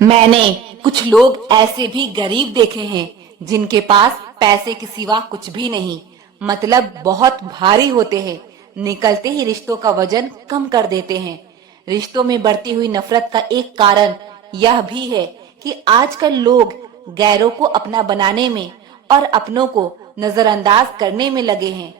मैंने कुछ लोग ऐसे भी गरीब देखे हैं जिनके पास पैसे के सिवा कुछ भी नहीं, मतलब बहुत भारी होते हैं। निकलते ही रिश्तों का वजन कम कर देते हैं। रिश्तों में बढ़ती हुई नफरत का एक कारण यह भी है कि आजकल लोग गैरों को अपना बनाने में और अपनों को नजरअंदाज करने में लगे हैं।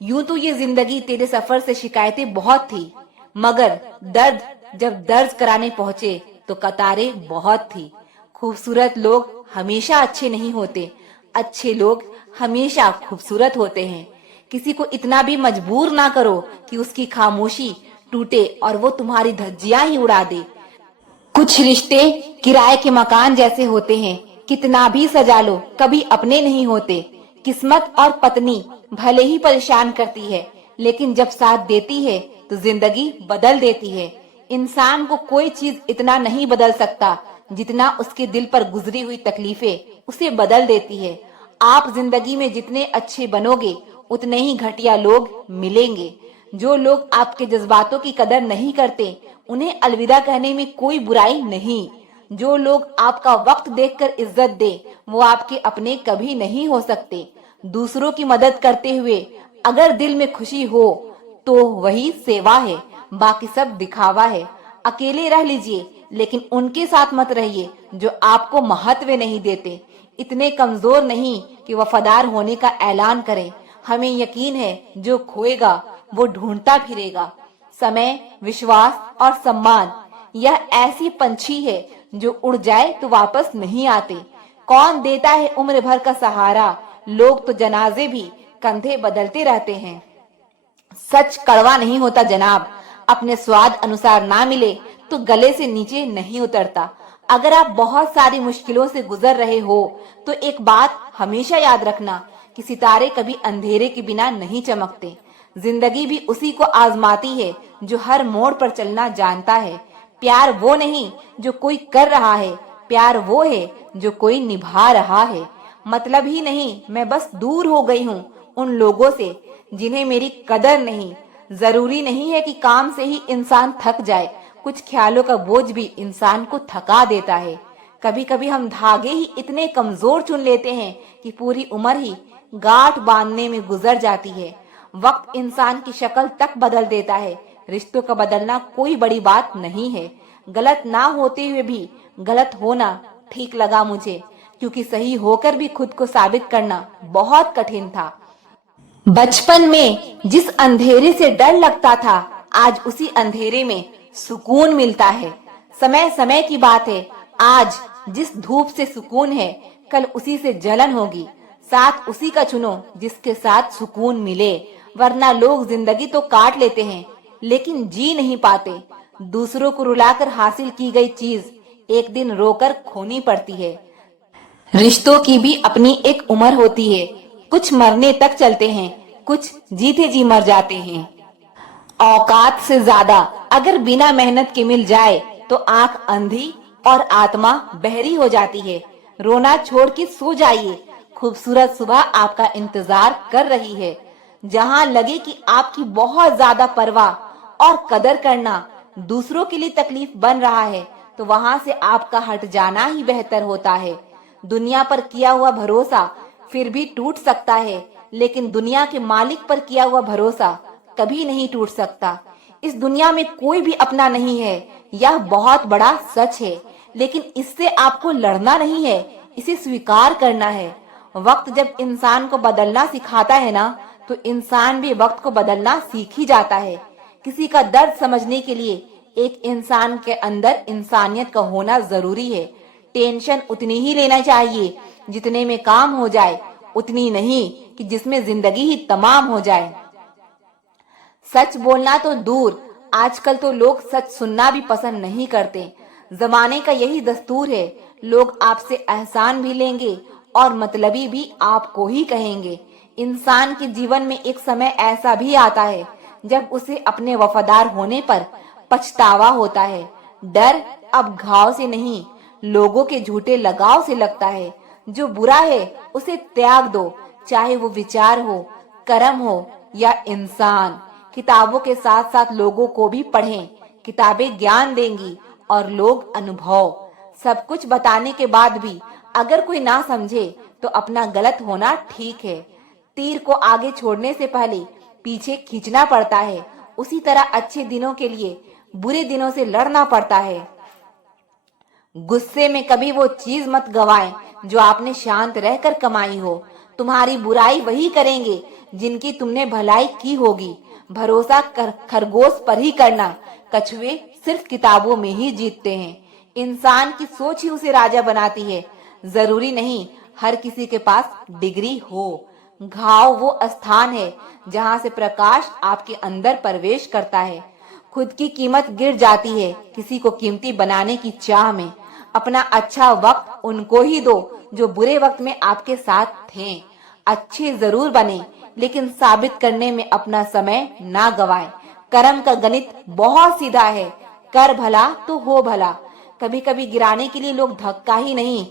यूं तो ये जिंदगी तेरे सफर से शिकायतें बहुत थी, मगर दर्द जब दर्ज कराने पहुंचे तो कतारें बहुत थी। खूबसूरत लोग हमेशा अच्छे नहीं होते, अच्छे लोग हमेशा खूबसूरत होते हैं। किसी को इतना भी मजबूर ना करो कि उसकी खामोशी टूटे और वो तुम्हारी धज्जियां ही उड़ा दे। कुछ रिश्ते किराए के मकान जैसे होते हैं, कितना भी सजा लो कभी अपने नहीं होते। किस्मत और पत्नी भले ही परेशान करती है, लेकिन जब साथ देती है तो जिंदगी बदल देती है। इंसान को कोई चीज इतना नहीं बदल सकता जितना उसके दिल पर गुजरी हुई तकलीफें उसे बदल देती है। आप जिंदगी में जितने अच्छे बनोगे उतने ही घटिया लोग मिलेंगे। जो लोग आपके जज्बातों की कदर नहीं करते उन्हें अलविदा कहने में कोई बुराई नहीं। जो लोग आपका वक्त देखकर इज्जत दे वो आपके अपने कभी नहीं हो सकते। दूसरों की मदद करते हुए अगर दिल में खुशी हो तो वही सेवा है, बाकी सब दिखावा है। अकेले रह लीजिए लेकिन उनके साथ मत रहिए जो आपको महत्व नहीं देते। इतने कमजोर नहीं कि वफादार होने का ऐलान करें। हमें यकीन है जो खोएगा वो ढूंढता फिरेगा। समय, विश्वास और सम्मान यह ऐसी पंछी है जो उड़ जाए तो वापस नहीं आते। कौन देता है उम्र भर का सहारा, लोग तो जनाजे भी कंधे बदलते रहते हैं। सच कड़वा नहीं होता जनाब, अपने स्वाद अनुसार ना मिले तो गले से नीचे नहीं उतरता। अगर आप बहुत सारी मुश्किलों से गुजर रहे हो तो एक बात हमेशा याद रखना कि सितारे कभी अंधेरे के बिना नहीं चमकते। जिंदगी भी उसी को आजमाती है जो हर मोड़ पर चलना जानता है। प्यार वो नहीं जो कोई कर रहा है, प्यार वो है जो कोई निभा रहा है। मतलब ही नहीं, मैं बस दूर हो गई हूँ उन लोगों से जिन्हें मेरी कदर नहीं। जरूरी नहीं है कि काम से ही इंसान थक जाए, कुछ ख्यालों का बोझ भी इंसान को थका देता है। कभी कभी हम धागे ही इतने कमजोर चुन लेते हैं कि पूरी उम्र ही गांठ बांधने में गुजर जाती है। वक्त इंसान की शक्ल तक बदल देता है। रिश्तों का बदलना कोई बड़ी बात नहीं है। गलत ना होते हुए भी गलत होना ठीक लगा मुझे, क्योंकि सही होकर भी खुद को साबित करना बहुत कठिन था। बचपन में जिस अंधेरे से डर लगता था आज उसी अंधेरे में सुकून मिलता है। समय समय की बात है, आज जिस धूप से सुकून है कल उसी से जलन होगी। साथ उसी का चुनो जिसके साथ सुकून मिले, वरना लोग जिंदगी तो काट लेते हैं लेकिन जी नहीं पाते। दूसरों को रुलाकर हासिल की गई चीज एक दिन रोकर खोनी पड़ती है। रिश्तों की भी अपनी एक उम्र होती है, कुछ मरने तक चलते हैं, कुछ जीते जी मर जाते हैं। औकात से ज्यादा अगर बिना मेहनत के मिल जाए तो आंख अंधी और आत्मा बहरी हो जाती है। रोना छोड़ के सो जाइए, खूबसूरत सुबह आपका इंतजार कर रही है। जहां लगे कि आपकी बहुत ज्यादा परवाह और कदर करना दूसरों के लिए तकलीफ बन रहा है तो वहां से आपका हट जाना ही बेहतर होता है। दुनिया पर किया हुआ भरोसा फिर भी टूट सकता है, लेकिन दुनिया के मालिक पर किया हुआ भरोसा कभी नहीं टूट सकता। इस दुनिया में कोई भी अपना नहीं है, यह बहुत बड़ा सच है, लेकिन इससे आपको लड़ना नहीं है, इसे स्वीकार करना है। वक्त जब इंसान को बदलना सिखाता है ना, तो इंसान भी वक्त को बदलना सीख ही जाता है। किसी का दर्द समझने के लिए एक इंसान के अंदर इंसानियत का होना जरूरी है। टेंशन उतनी ही लेना चाहिए जितने में काम हो जाए, उतनी नहीं कि जिसमें जिंदगी ही तमाम हो जाए। सच बोलना तो दूर, आजकल तो लोग सच सुनना भी पसंद नहीं करते। जमाने का यही दस्तूर है, लोग आपसे एहसान भी लेंगे और मतलबी भी आपको ही कहेंगे। इंसान के जीवन में एक समय ऐसा भी आता है जब उसे अपने वफादार होने पर पछतावा होता है। डर अब घाव से नहीं, लोगों के झूठे लगाव से लगता है। जो बुरा है उसे त्याग दो, चाहे वो विचार हो, कर्म हो या इंसान। किताबों के साथ साथ लोगों को भी पढ़ें, किताबें ज्ञान देंगी और लोग अनुभव। सब कुछ बताने के बाद भी अगर कोई ना समझे तो अपना गलत होना ठीक है। तीर को आगे छोड़ने से पहले पीछे खींचना पड़ता है। उसी तरह अच्छे दिनों के लिए बुरे दिनों से लड़ना पड़ता है। गुस्से में कभी वो चीज मत गवाएं जो आपने शांत रहकर कमाई हो। तुम्हारी बुराई वही करेंगे जिनकी तुमने भलाई की होगी। भरोसा खरगोश पर ही करना। कछुए सिर्फ किताबों में ही जीतते हैं। इंसान की सोच ही उसे राजा बनाती है। जरूरी नहीं हर किसी के पास डिग्री हो। घाव वो स्थान है जहाँ से प्रकाश आपके अंदर प्रवेश करता है। खुद की कीमत गिर जाती है किसी को कीमती बनाने की चाह में। अपना अच्छा वक्त उनको ही दो जो बुरे वक्त में आपके साथ थे। अच्छे जरूर बने लेकिन साबित करने में अपना समय ना गवाएं। कर्म का गणित बहुत सीधा है। कर भला तो हो भला। कभी कभी गिराने के लिए लोग धक्का ही नहीं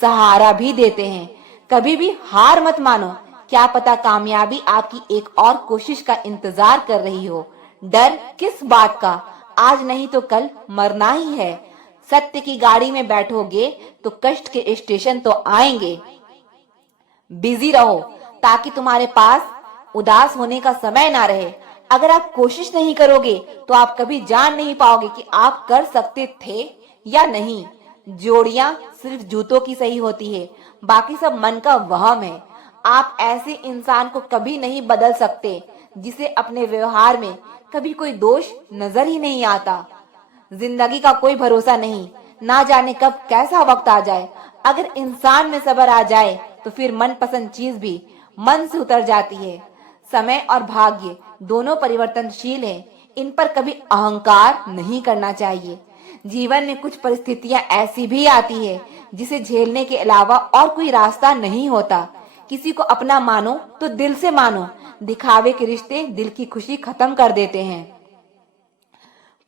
सहारा भी देते हैं। कभी भी हार मत मानो। क्या पता कामयाबी आपकी एक और कोशिश का इंतजार कर रही हो। डर किस बात का? आज नहीं तो कल मरना ही है। सत्य की गाड़ी में बैठोगे तो कष्ट के स्टेशन तो आएंगे। बिजी रहो ताकि तुम्हारे पास उदास होने का समय ना रहे। अगर आप कोशिश नहीं करोगे तो आप कभी जान नहीं पाओगे कि आप कर सकते थे या नहीं। जोड़ियां सिर्फ जूतों की सही होती है, बाकी सब मन का वहम है। आप ऐसे इंसान को कभी नहीं बदल सकते जिसे अपने व्यवहार में कभी कोई दोष नजर ही नहीं आता। जिंदगी का कोई भरोसा नहीं, ना जाने कब कैसा वक्त आ जाए। अगर इंसान में सब्र आ जाए तो फिर मनपसंद चीज भी मन से उतर जाती है। समय और भाग्य दोनों परिवर्तनशील हैं। इन पर कभी अहंकार नहीं करना चाहिए। जीवन में कुछ परिस्थितियां ऐसी भी आती है जिसे झेलने के अलावा और कोई रास्ता नहीं होता। किसी को अपना मानो तो दिल से मानो। दिखावे के रिश्ते दिल की खुशी खत्म कर देते हैं।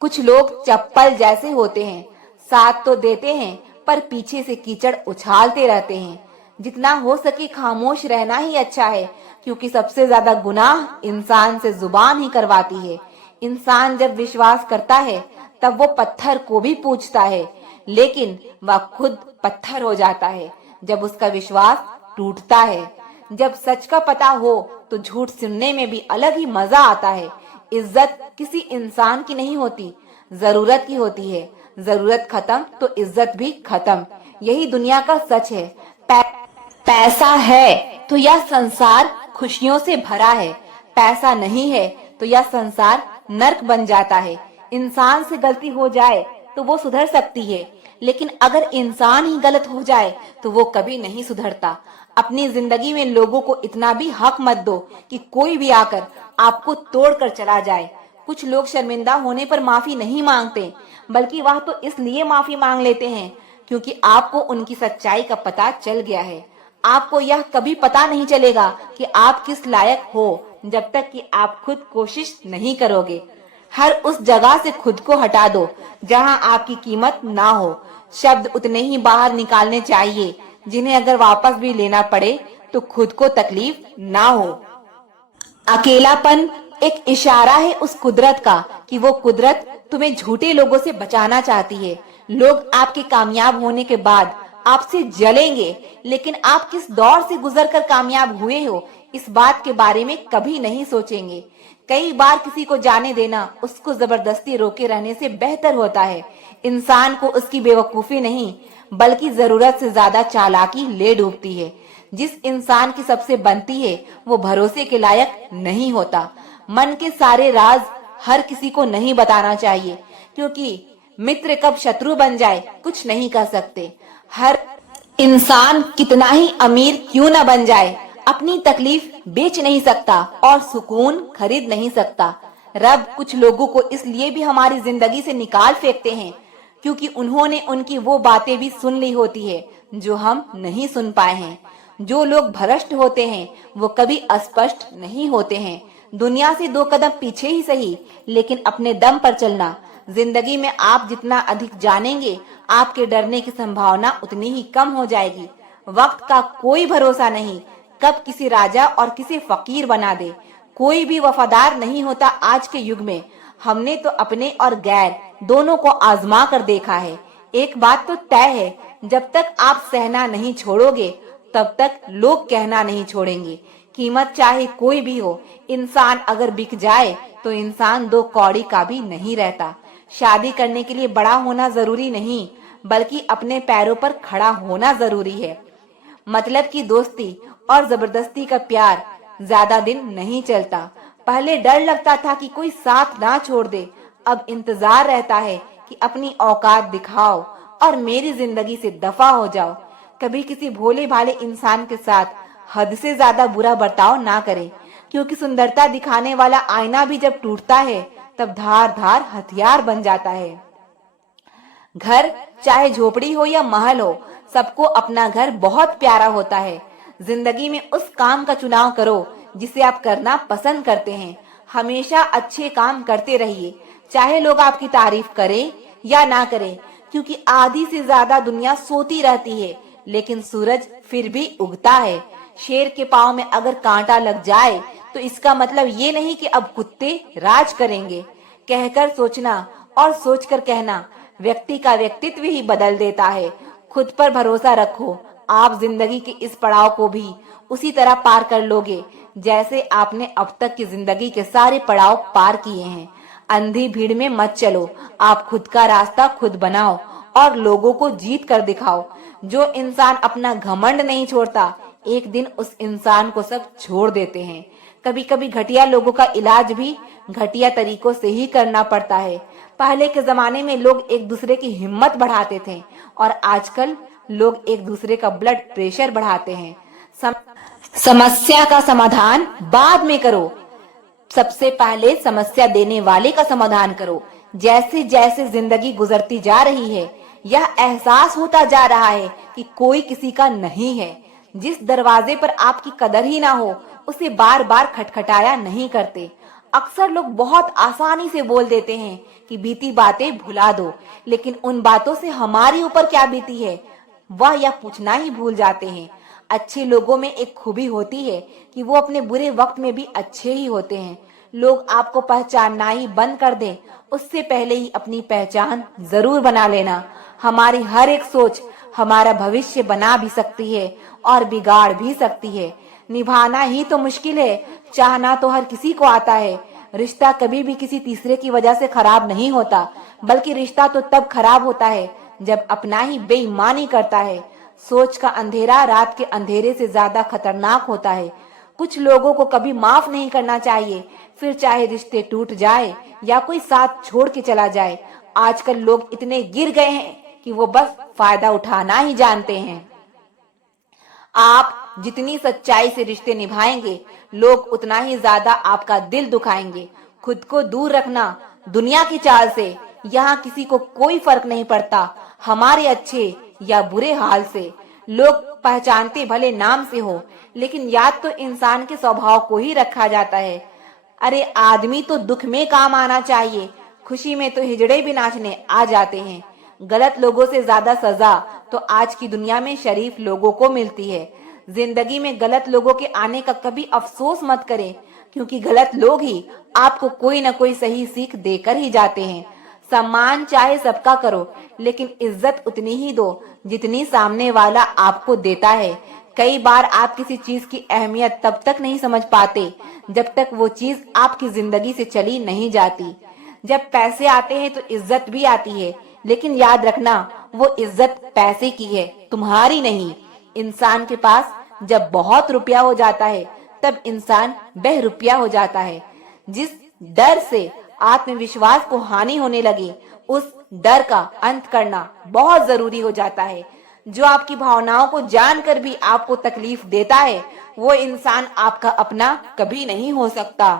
कुछ लोग चप्पल जैसे होते हैं, साथ तो देते हैं पर पीछे से कीचड़ उछालते रहते हैं। जितना हो सके खामोश रहना ही अच्छा है, क्योंकि सबसे ज्यादा गुनाह इंसान से जुबान ही करवाती है। इंसान जब विश्वास करता है तब वो पत्थर को भी पूछता है, लेकिन वह खुद पत्थर हो जाता है जब उसका विश्वास टूटता है। जब सच का पता हो तो झूठ सुनने में भी अलग ही मजा आता है। इज्जत किसी इंसान की नहीं होती, जरूरत की होती है। जरूरत खत्म तो इज्जत भी खत्म। यही दुनिया का सच है। पैसा है तो यह संसार खुशियों से भरा है। पैसा नहीं है तो यह संसार नर्क बन जाता है। इंसान से गलती हो जाए तो वो सुधर सकती है, लेकिन अगर इंसान ही गलत हो जाए तो वो कभी नहीं सुधरता। अपनी जिंदगी में लोगों को इतना भी हक मत दो कि कोई भी आकर आपको तोड़कर चला जाए। कुछ लोग शर्मिंदा होने पर माफी नहीं मांगते, बल्कि वह तो इसलिए माफी मांग लेते हैं क्योंकि आपको उनकी सच्चाई का पता चल गया है। आपको यह कभी पता नहीं चलेगा कि आप किस लायक हो जब तक कि आप खुद कोशिश नहीं करोगे। हर उस जगह से खुद को हटा दो जहां आपकी कीमत ना हो। शब्द उतने ही बाहर निकालने चाहिए जिन्हें अगर वापस भी लेना पड़े तो खुद को तकलीफ ना हो। अकेलापन एक इशारा है उस कुदरत का कि वो कुदरत तुम्हें झूठे लोगों से बचाना चाहती है। लोग आपके कामयाब होने के बाद आपसे जलेंगे, लेकिन आप किस दौर से गुजरकर कामयाब हुए हो इस बात के बारे में कभी नहीं सोचेंगे। कई बार किसी को जाने देना उसको जबरदस्ती रोके रहने से बेहतर होता है। इंसान को उसकी बेवकूफी नहीं बल्कि जरूरत से ज्यादा चालाकी ले डूबती है। जिस इंसान की सबसे बनती है वो भरोसे के लायक नहीं होता। मन के सारे राज हर किसी को नहीं बताना चाहिए, क्योंकि मित्र कब शत्रु बन जाए कुछ नहीं कर सकते। हर इंसान कितना ही अमीर क्यों न बन जाए अपनी तकलीफ बेच नहीं सकता और सुकून खरीद नहीं सकता। रब कुछ लोगों को इसलिए भी हमारी जिंदगी से निकाल फेंकते हैं क्योंकि उन्होंने उनकी वो बातें भी सुन ली होती है जो हम नहीं सुन पाए हैं। जो लोग भ्रष्ट होते हैं वो कभी अस्पष्ट नहीं होते हैं। दुनिया से 2 कदम पीछे ही सही, लेकिन अपने दम पर चलना। जिंदगी में आप जितना अधिक जानेंगे आपके डरने की संभावना उतनी ही कम हो जाएगी। वक्त का कोई भरोसा नहीं, कब किसी राजा और किसी फकीर बना दे। कोई भी वफादार नहीं होता आज के युग में। हमने तो अपने और गैर दोनों को आजमा कर देखा है। एक बात तो तय है, जब तक आप सहना नहीं छोड़ोगे तब तक लोग कहना नहीं छोड़ेंगे। कीमत चाहे कोई भी हो, इंसान अगर बिक जाए तो इंसान दो कौड़ी का भी नहीं रहता। शादी करने के लिए बड़ा होना जरूरी नहीं, बल्कि अपने पैरों पर खड़ा होना जरूरी है। मतलब की दोस्ती और जबरदस्ती का प्यार ज्यादा दिन नहीं चलता। पहले डर लगता था कि कोई साथ ना छोड़ दे, अब इंतजार रहता है कि अपनी औकात दिखाओ और मेरी जिंदगी से दफा हो जाओ। कभी किसी भोले भाले इंसान के साथ हद से ज्यादा बुरा बर्ताव ना करें, क्योंकि सुंदरता दिखाने वाला आईना भी जब टूटता है तब धार धार हथियार बन जाता है। घर चाहे झोपड़ी हो या महल हो, सबको अपना घर बहुत प्यारा होता है। जिंदगी में उस काम का चुनाव करो जिसे आप करना पसंद करते हैं। हमेशा अच्छे काम करते रहिए, चाहे लोग आपकी तारीफ करें या ना करें, क्योंकि आधी से ज्यादा दुनिया सोती रहती है, लेकिन सूरज फिर भी उगता है। शेर के पाँव में अगर कांटा लग जाए तो इसका मतलब ये नहीं कि अब कुत्ते राज करेंगे। कहकर सोचना और सोचकर कहना व्यक्ति का व्यक्तित्व ही बदल देता है। खुद पर भरोसा रखो, आप जिंदगी के इस पड़ाव को भी उसी तरह पार कर लोगे जैसे आपने अब तक की जिंदगी के सारे पड़ाव पार किए हैं। अंधी भीड़ में मत चलो, आप खुद का रास्ता खुद बनाओ और लोगों को जीत कर दिखाओ। जो इंसान अपना घमंड नहीं छोड़ता, एक दिन उस इंसान को सब छोड़ देते हैं। कभी कभी घटिया लोगों का इलाज भी घटिया तरीकों से ही करना पड़ता है। पहले के जमाने में लोग एक दूसरे की हिम्मत बढ़ाते थे और आजकल लोग एक दूसरे का ब्लड प्रेशर बढ़ाते हैं। समस्या का समाधान बाद में करो, सबसे पहले समस्या देने वाले का समाधान करो। जैसे जैसे जिंदगी गुजरती जा रही है, यह एहसास होता जा रहा है कि कोई किसी का नहीं है। जिस दरवाजे पर आपकी कदर ही ना हो, उसे बार बार खटखटाया नहीं करते। अक्सर लोग बहुत आसानी से बोल देते हैं कि बीती बातें भुला दो, लेकिन उन बातों से हमारे ऊपर क्या बीती है वह यह पूछना ही भूल जाते हैं। अच्छे लोगों में एक खूबी होती है कि वो अपने बुरे वक्त में भी अच्छे ही होते हैं। लोग आपको पहचानना ही बंद कर दें, उससे पहले ही अपनी पहचान जरूर बना लेना। हमारी हर एक सोच हमारा भविष्य बना भी सकती है और बिगाड़ भी सकती है। निभाना ही तो मुश्किल है, चाहना तो हर किसी को आता है। रिश्ता कभी भी किसी तीसरे की वजह से खराब नहीं होता, बल्कि रिश्ता तो तब खराब होता है जब अपना ही बेईमानी करता है। सोच का अंधेरा रात के अंधेरे से ज्यादा खतरनाक होता है। कुछ लोगों को कभी माफ नहीं करना चाहिए, फिर चाहे रिश्ते टूट जाए या कोई साथ छोड़ के चला जाए। आजकल लोग इतने गिर गए हैं कि वो बस फायदा उठाना ही जानते हैं। आप जितनी सच्चाई से रिश्ते निभाएंगे, लोग उतना ही ज्यादा आपका दिल दुखाएंगे। खुद को दूर रखना दुनिया की चाल से। यहाँ किसी को कोई फर्क नहीं पड़ता हमारे अच्छे या बुरे हाल से। लोग पहचानते भले नाम से हो, लेकिन याद तो इंसान के स्वभाव को ही रखा जाता है। अरे आदमी तो दुख में काम आना चाहिए, खुशी में तो हिजड़े भी नाचने आ जाते हैं। गलत लोगों से ज्यादा सजा तो आज की दुनिया में शरीफ लोगों को मिलती है। जिंदगी में गलत लोगों के आने का कभी अफसोस मत करें, क्योंकि गलत लोग ही आपको कोई न कोई सही सीख देकर ही जाते हैं। सम्मान चाहे सबका करो, लेकिन इज्जत उतनी ही दो जितनी सामने वाला आपको देता है। कई बार आप किसी चीज की अहमियत तब तक नहीं समझ पाते जब तक वो चीज आपकी जिंदगी से चली नहीं जाती। जब पैसे आते हैं तो इज्जत भी आती है, लेकिन याद रखना वो इज्जत पैसे की है, तुम्हारी नहीं। इंसान के पास जब बहुत रुपया हो जाता है तब इंसान बेरुपया हो जाता है। जिस डर से आत्मविश्वास को हानि होने लगे, उस डर का अंत करना बहुत जरूरी हो जाता है। जो आपकी भावनाओं को जानकर भी आपको तकलीफ देता है, वो इंसान आपका अपना कभी नहीं हो सकता।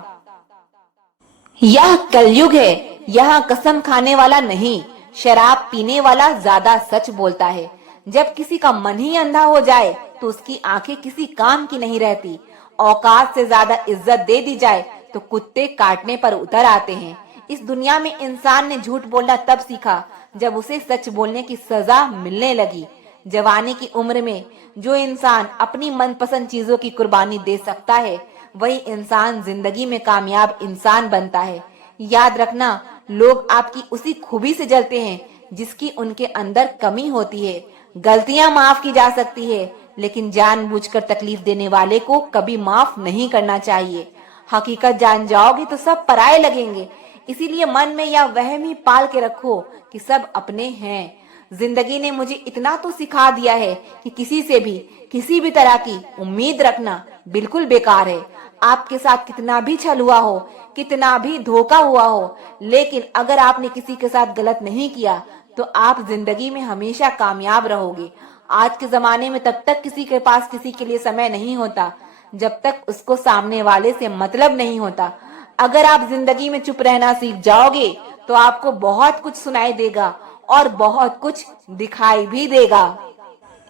यह कलयुग है, यहाँ कसम खाने वाला नहीं, शराब पीने वाला ज्यादा सच बोलता है। जब किसी का मन ही अंधा हो जाए तो उसकी आंखें किसी काम की नहीं रहती। औकात से ज्यादा इज्जत दे दी जाए तो कुत्ते काटने पर उतर आते हैं। इस दुनिया में इंसान ने झूठ बोलना तब सीखा जब उसे सच बोलने की सजा मिलने लगी। जवानी की उम्र में जो इंसान अपनी मनपसंद चीजों की कुर्बानी दे सकता है, वही इंसान जिंदगी में कामयाब इंसान बनता है। याद रखना, लोग आपकी उसी खूबी से जलते हैं जिसकी उनके अंदर कमी होती है। गलतियां माफ की जा सकती है, लेकिन जानबूझकर तकलीफ देने वाले को कभी माफ नहीं करना चाहिए। हकीकत जान जाओगे तो सब पराये लगेंगे। इसीलिए मन में यह वहम ही पाल के रखो कि सब अपने हैं। जिंदगी ने मुझे इतना तो सिखा दिया है कि किसी से भी किसी भी तरह की उम्मीद रखना बिल्कुल बेकार है। आपके साथ कितना भी छल हुआ हो, कितना भी धोखा हुआ हो, लेकिन अगर आपने किसी के साथ गलत नहीं किया तो आप जिंदगी में हमेशा कामयाब रहोगे। आज के जमाने में तब तक किसी के पास किसी के लिए समय नहीं होता जब तक उसको सामने वाले से मतलब नहीं होता। अगर आप जिंदगी में चुप रहना सीख जाओगे तो आपको बहुत कुछ सुनाई देगा और बहुत कुछ दिखाई भी देगा।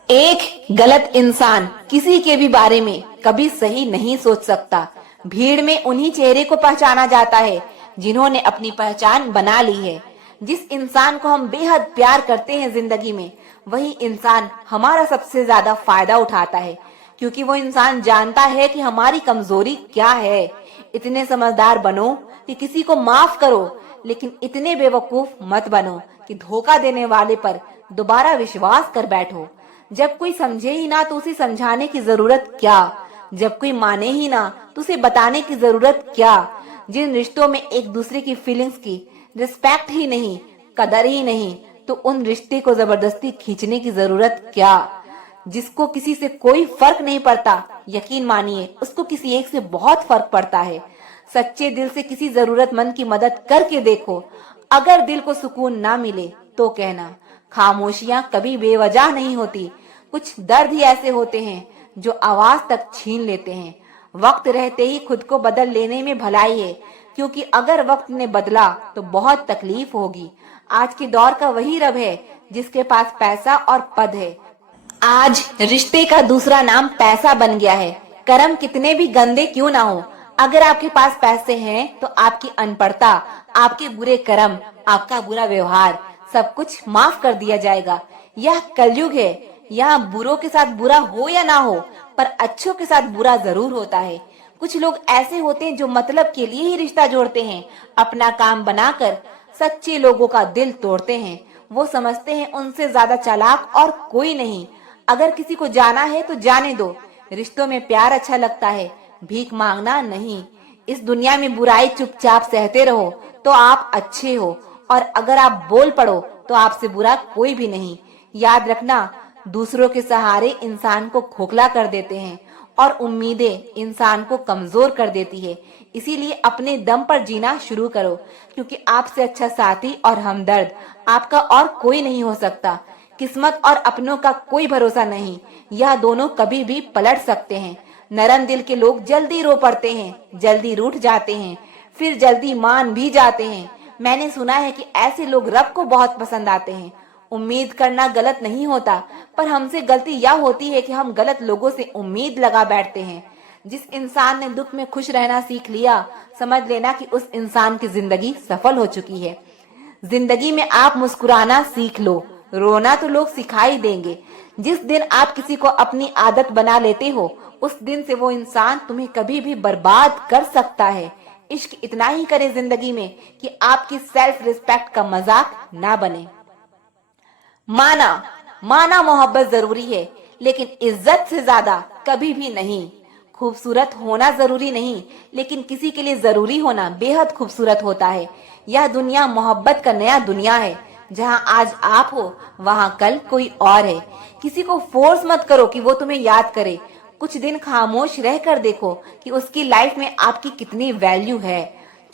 एक गलत इंसान किसी के भी बारे में कभी सही नहीं सोच सकता। भीड़ में उन्हीं चेहरे को पहचाना जाता है जिन्होंने अपनी पहचान बना ली है। जिस इंसान को हम बेहद प्यार करते हैं जिंदगी में, वही इंसान हमारा सबसे ज्यादा फायदा उठाता है, क्योंकि वो इंसान जानता है कि हमारी कमजोरी क्या है। इतने समझदार बनो कि किसी को माफ करो, लेकिन इतने बेवकूफ मत बनो कि धोखा देने वाले पर दोबारा विश्वास कर बैठो। जब कोई समझे ही ना तो उसे समझाने की जरूरत क्या, जब कोई माने ही ना तो उसे बताने की जरूरत क्या। जिन रिश्तों में एक दूसरे की फीलिंग्स की रिस्पेक्ट ही नहीं, कदर ही नहीं, तो उन रिश्ते को जबरदस्ती खींचने की जरूरत क्या। जिसको किसी से कोई फर्क नहीं पड़ता, यकीन मानिए उसको किसी एक से बहुत फर्क पड़ता है। सच्चे दिल से किसी जरूरतमंद की मदद करके देखो। अगर दिल को सुकून ना मिले तो कहना। खामोशियां कभी बेवजह नहीं होती। कुछ दर्द ही ऐसे होते हैं जो आवाज तक छीन लेते हैं। वक्त रहते ही खुद को बदल लेने में भलाई है, क्योंकि अगर वक्त ने बदला तो बहुत तकलीफ होगी। आज के दौर का वही रब है जिसके पास पैसा और पद है। आज रिश्ते का दूसरा नाम पैसा बन गया है। कर्म कितने भी गंदे क्यों ना हो, अगर आपके पास पैसे हैं तो आपकी अनपढ़ता, आपके बुरे कर्म, आपका बुरा व्यवहार, सब कुछ माफ कर दिया जाएगा। यह कलयुग है। यहाँ बुरों के साथ बुरा हो या ना हो, पर अच्छों के साथ बुरा जरूर होता है। कुछ लोग ऐसे होते हैं जो मतलब के लिए ही रिश्ता जोड़ते हैं, अपना काम बनाकर सच्चे लोगों का दिल तोड़ते हैं। वो समझते हैं उनसे ज्यादा चालाक और कोई नहीं। अगर किसी को जाना है तो जाने दो। रिश्तों में प्यार अच्छा लगता है, भीख मांगना नहीं। इस दुनिया में बुराई चुपचाप सहते रहो तो आप अच्छे हो, और अगर आप बोल पड़ो तो आपसे बुरा कोई भी नहीं। याद रखना, दूसरों के सहारे इंसान को खोखला कर देते हैं और उम्मीदें इंसान को कमजोर कर देती है। इसीलिए अपने दम पर जीना शुरू करो, क्योंकि आपसे अच्छा साथी और हमदर्द आपका और कोई नहीं हो सकता। किस्मत और अपनों का कोई भरोसा नहीं, यह दोनों कभी भी पलट सकते हैं। नरम दिल के लोग जल्दी रो पड़ते हैं, जल्दी रूठ जाते हैं, फिर जल्दी मान भी जाते हैं। मैंने सुना है कि ऐसे लोग रब को बहुत पसंद आते हैं। उम्मीद करना गलत नहीं होता, पर हमसे गलती यह होती है कि हम गलत लोगों से उम्मीद लगा बैठते हैं। जिस इंसान ने दुख में खुश रहना सीख लिया, समझ लेना कि उस इंसान की जिंदगी सफल हो चुकी है। जिंदगी में आप मुस्कुराना सीख लो, रोना तो लोग सिखा ही देंगे। जिस दिन आप किसी को अपनी आदत बना लेते हो, उस दिन से वो इंसान तुम्हें कभी भी बर्बाद कर सकता है। इश्क इतना ही करे जिंदगी में कि आपकी सेल्फ रिस्पेक्ट का मजाक ना बने। माना मोहब्बत जरूरी है, लेकिन इज्जत से ज्यादा कभी भी नहीं। खूबसूरत होना जरूरी नहीं, लेकिन किसी के लिए जरूरी होना बेहद खूबसूरत होता है। यह दुनिया मोहब्बत का नया दुनिया है। जहाँ आज आप हो, वहाँ कल कोई और है। किसी को फोर्स मत करो कि वो तुम्हें याद करे। कुछ दिन खामोश रहकर देखो कि उसकी लाइफ में आपकी कितनी वैल्यू है।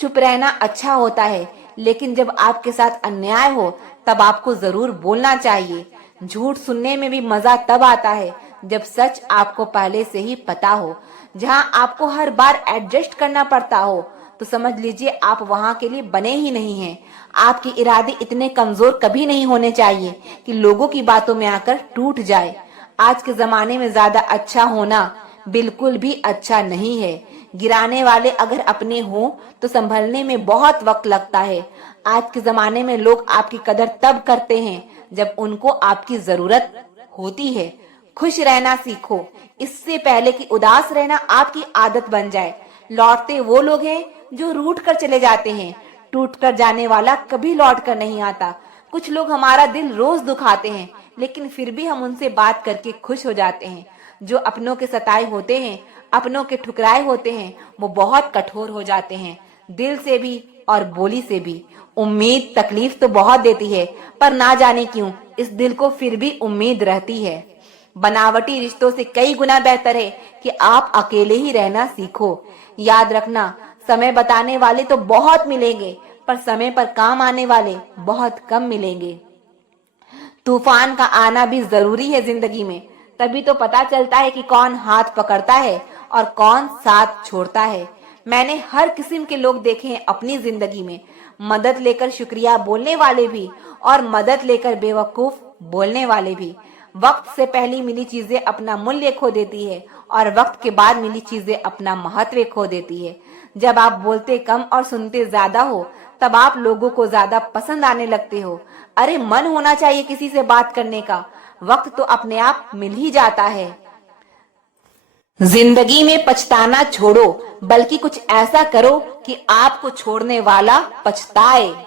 चुप रहना अच्छा होता है, लेकिन जब आपके साथ अन्याय हो तब आपको जरूर बोलना चाहिए। झूठ सुनने में भी मजा तब आता है जब सच आपको पहले से ही पता हो। जहाँ आपको हर बार एडजस्ट करना पड़ता हो तो समझ लीजिए आप वहाँ के लिए बने ही नहीं हैं। आपके इरादे इतने कमजोर कभी नहीं होने चाहिए कि लोगों की बातों में आकर टूट जाए। आज के जमाने में ज्यादा अच्छा होना बिल्कुल भी अच्छा नहीं है। गिराने वाले अगर अपने हों तो संभलने में बहुत वक्त लगता है। आज के जमाने में लोग आपकी कदर तब करते हैं जब उनको आपकी जरूरत होती है। खुश रहना सीखो, इससे पहले कि उदास रहना आपकी आदत बन जाए। लौटते वो लोग हैं जो रूठ कर चले जाते हैं। टूट कर जाने वाला कभी लौट कर नहीं आता। कुछ लोग हमारा दिल रोज दुखाते हैं, लेकिन फिर भी हम उनसे बात करके खुश हो जाते हैं। जो अपनों के सताए होते हैं, अपनों के ठुकराए होते हैं, वो बहुत कठोर हो जाते हैं, दिल से भी और बोली से भी। उम्मीद तकलीफ तो बहुत देती है, पर ना जाने क्यों इस दिल को फिर भी उम्मीद रहती है। बनावटी रिश्तों से कई गुना बेहतर है कि आप अकेले ही रहना सीखो। याद रखना, समय बताने वाले तो बहुत मिलेंगे, पर समय पर काम आने वाले बहुत कम मिलेंगे। तूफान का आना भी जरूरी है जिंदगी में, तभी तो पता चलता है कि कौन हाथ पकड़ता है और कौन साथ छोड़ता है। मैंने हर किस्म के लोग देखे हैं अपनी जिंदगी में, मदद लेकर शुक्रिया बोलने वाले भी और मदद लेकर बेवकूफ बोलने वाले भी। वक्त से पहले मिली चीजें अपना मूल्य खो देती है और वक्त के बाद मिली चीजें अपना महत्व खो देती है। जब आप बोलते कम और सुनते ज्यादा हो, तब आप लोगों को ज्यादा पसंद आने लगते हो। अरे मन होना चाहिए किसी से बात करने का, वक्त तो अपने आप मिल ही जाता है। जिंदगी में पछताना छोड़ो, बल्कि कुछ ऐसा करो कि आपको छोड़ने वाला पछताए।